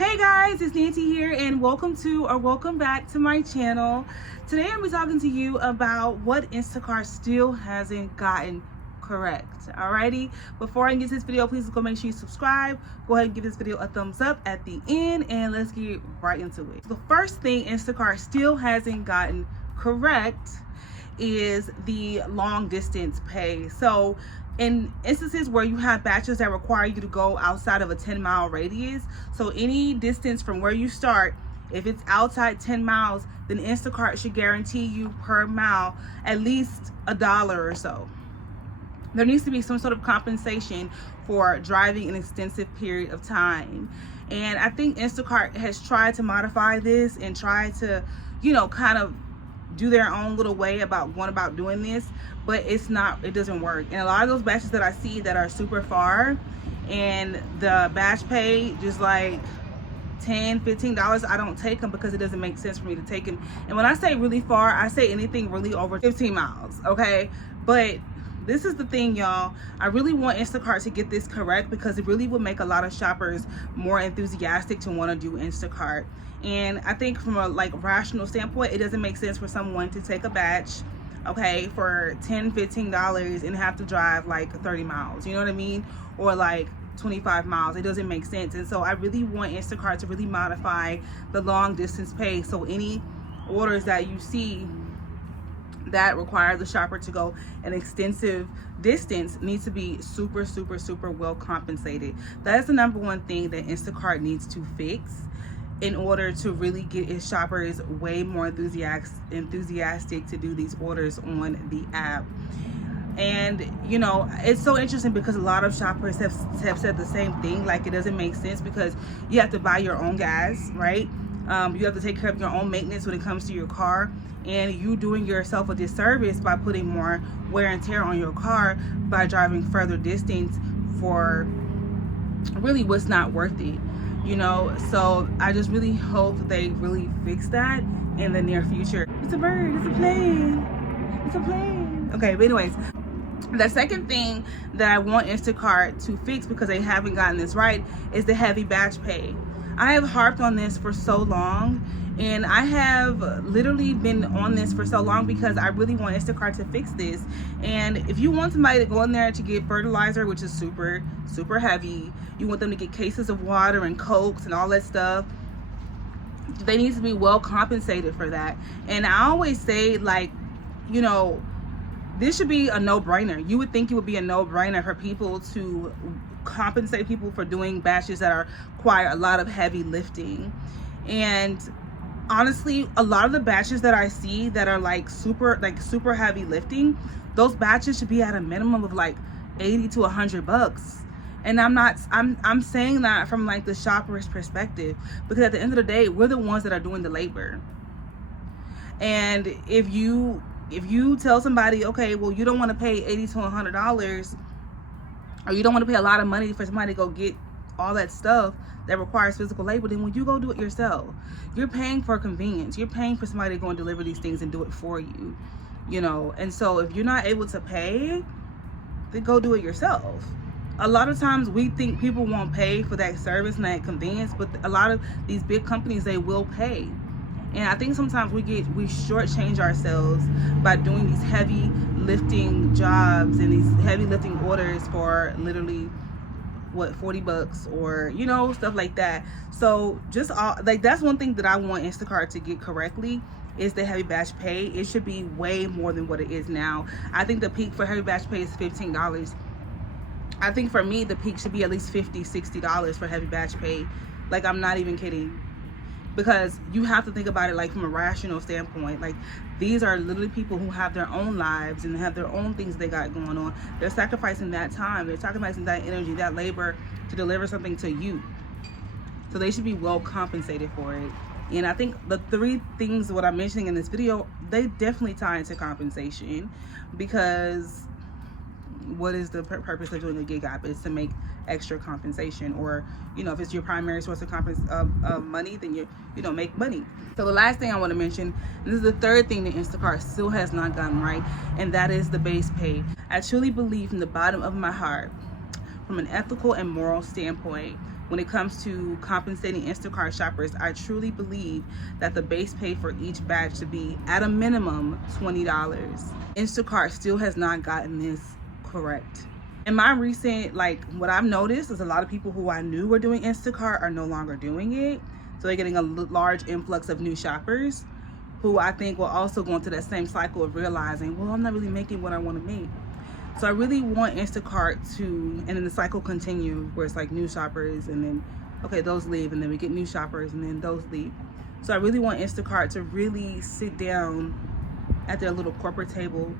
Hey guys, it's Nancy here and welcome back to my channel. Today I'm going to be talking to you about what Instacart still hasn't gotten correct. Alrighty, before I get to this video, please go make sure you subscribe. Go ahead and give this video a thumbs up at the end and let's get right into it. The first thing Instacart still hasn't gotten correct is the long distance pay. So in instances where you have batches that require you to go outside of a 10-mile radius, so any distance from where you start, if it's outside 10 miles, then Instacart should guarantee you per mile at least $1 or so. There needs to be some sort of compensation for driving an extensive period of time. And I think Instacart has tried to modify this and try to, kind of do their own little way about going about doing this, but it doesn't work. And a lot of those batches that I see that are super far and the batch pay just like $10-15, I don't take them because it doesn't make sense for me to take them. And when I say really far, I say anything really over 15 miles, okay? But this is the thing, y'all. I really want Instacart to get this correct because it really will make a lot of shoppers more enthusiastic to want to do Instacart. And I think from a rational standpoint, it doesn't make sense for someone to take a batch, okay, for $10-15 and have to drive like 30 miles, you know what I mean? Or like 25 miles. It doesn't make sense. And so I really want Instacart to really modify the long distance pay. So any orders that you see that require the shopper to go an extensive distance needs to be super well compensated. That is the number one thing that Instacart needs to fix in order to really get its shoppers way more enthusiastic to do these orders on the app. And it's so interesting because a lot of shoppers have said the same thing. Like, it doesn't make sense because you have to buy your own gas, right? You have to take care of your own maintenance when it comes to your car, and you doing yourself a disservice by putting more wear and tear on your car by driving further distance for really what's not worth it. So I just really hope that they really fix that in the near future. It's a bird, it's a plane. Okay, but anyways, the second thing that I want Instacart to fix because they haven't gotten this right is the heavy batch pay. I have harped on this for so long, and I have literally been on this for so long because I really want Instacart to fix this. And if you want somebody to go in there to get fertilizer, which is super heavy, you want them to get cases of water and Cokes and all that stuff, they need to be well compensated for that. And I always say, this should be a no-brainer. You would think it would be a no-brainer for people to compensate people for doing batches that require a lot of heavy lifting. And honestly, a lot of the batches that I see that are super heavy lifting, those batches should be at a minimum of like $80 to $100. And I'm saying that from the shopper's perspective, because at the end of the day, we're the ones that are doing the labor. And if you tell somebody, okay, well, you don't want to pay $80 to $100, or you don't want to pay a lot of money for somebody to go get all that stuff that requires physical labor, then when you go do it yourself, you're paying for convenience. You're paying for somebody to go and deliver these things and do it for you, And so if you're not able to pay, then go do it yourself. A lot of times we think people won't pay for that service and that convenience, but a lot of these big companies, they will pay. And I think sometimes we shortchange ourselves by doing these heavy lifting jobs and these heavy lifting orders for literally $40 or stuff like that. So just that's one thing that I want Instacart to get correctly is the heavy batch pay. It should be way more than what it is now. I think the peak for heavy batch pay is $15. I think for me the peak should be at least $50-$60 for heavy batch pay. I'm not even kidding. Because you have to think about it from a rational standpoint. These are literally people who have their own lives and have their own things they got going on. They're sacrificing that time. They're sacrificing that energy, that labor to deliver something to you. So they should be well compensated for it. And I think the three things what I'm mentioning in this video, they definitely tie into compensation, because what is the purpose of doing a gig app? Is to make extra compensation, or if it's your primary source of money, then you make money. So the last thing I want to mention, and this is the third thing that Instacart still has not gotten right, and that is the base pay. I truly believe from the bottom of my heart, from an ethical and moral standpoint, when it comes to compensating Instacart shoppers, I truly believe that the base pay for each batch should be at a minimum $20. Instacart still has not gotten this correct. In my recent, what I've noticed is a lot of people who I knew were doing Instacart are no longer doing it. So they're getting a large influx of new shoppers who I think will also go into that same cycle of realizing, well, I'm not really making what I want to make. So I really want Instacart to, and then the cycle continue where it's like new shoppers and then, okay, those leave, and then we get new shoppers and then those leave. So I really want Instacart to really sit down at their little corporate table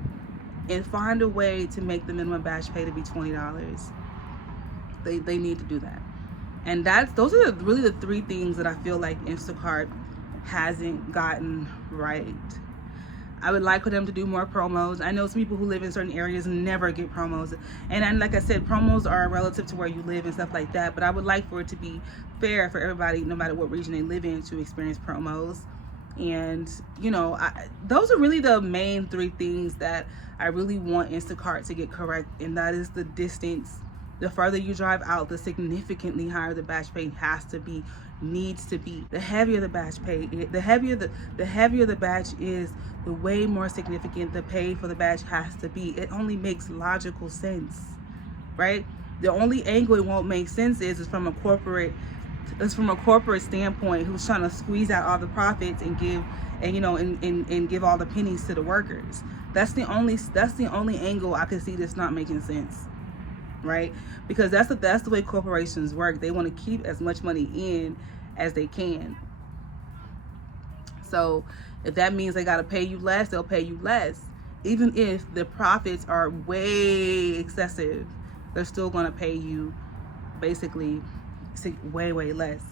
and find a way to make the minimum batch pay to be $20. They need to do that. And those are really the three things that I feel like Instacart hasn't gotten right. I would like for them to do more promos. I know some people who live in certain areas never get promos. And like I said, promos are relative to where you live and stuff like that. But I would like for it to be fair for everybody, no matter what region they live in, to experience promos. And, you know, those are really the main three things that I really want Instacart to get correct. And that is the distance. The further you drive out, the significantly higher the batch pay has to be, needs to be. The heavier the batch pay, the heavier the batch is, the way more significant the pay for the batch has to be. It only makes logical sense, right? The only angle it won't make sense is from a corporate standpoint who's trying to squeeze out all the profits and give give all the pennies to the workers. That's the only angle I can see that's not making sense. Right? Because that's the way corporations work. They want to keep as much money in as they can. So if that means they got to pay you less, they'll pay you less. Even if the profits are way excessive, they're still going to pay you basically way less.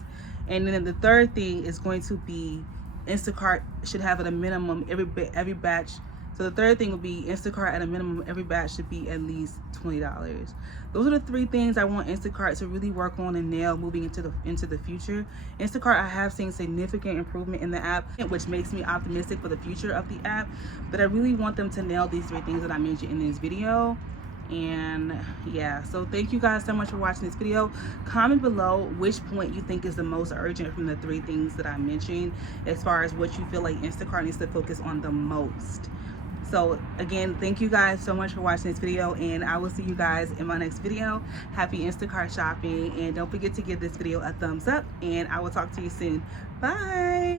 And then the third thing is going to be Instacart should have at a minimum every batch. So the third thing would be Instacart at a minimum every batch should be at least $20. Those are the three things I want Instacart to really work on and nail moving into the future. Instacart, I have seen significant improvement in the app, which makes me optimistic for the future of the app. But I really want them to nail these three things that I mentioned in this video. And yeah, so thank you guys so much for watching this video. Comment below which point you think is the most urgent from the three things that I mentioned, as far as what you feel like Instacart needs to focus on the most. So again, thank you guys so much for watching this video, and I will see you guys in my next video. Happy Instacart shopping, and don't forget to give this video a thumbs up, and I will talk to you soon. Bye.